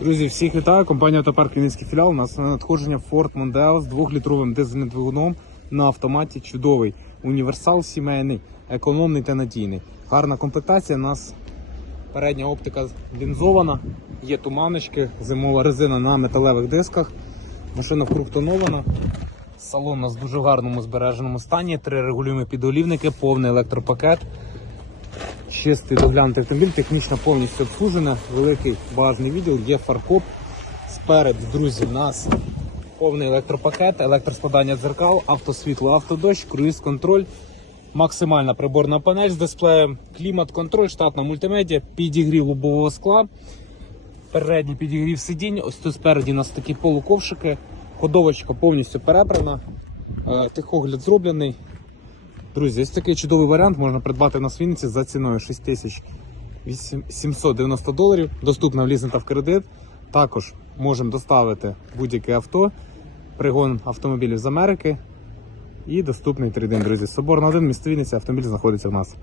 Друзі, всіх вітаю. Компанія Автопарк Київський філіал. У нас на надходження Ford Mondeo з 2-літровим дизельним двигуном на автоматі. Чудовий. Універсал сімейний, економний та надійний. Гарна комплектація. У нас передня оптика лінзована, є туманочки, зимова резина на металевих дисках. Машина фруктонована. Салон у нас в дуже гарному збереженому стані. Три регулюємо підголівники, повний електропакет. Чистий доглянутий автомобіль, технічно повністю обслужена, великий багажний відділ, є фаркоп. Спереду, друзі, в нас повний електропакет, електроскладання дзеркал, автосвітло, автодощ, круїз-контроль, максимальна приборна панель з дисплеєм, клімат-контроль, штатна мультимедіа, підігрів лобового скла, передній підігрів сидінь. Ось тут спереді у нас такі полуковшики, ходовочка повністю перебрана, е, тихогляд зроблений. Друзі, ось такий чудовий варіант можна придбати на свіниці за ціною 6790 доларів. Доступна в лізинг та в кредит. Також можемо доставити будь-яке авто, пригон автомобілів з Америки і доступний трейдинг, друзі. Соборна 1, місто Вінниця, автомобіль знаходиться в нас.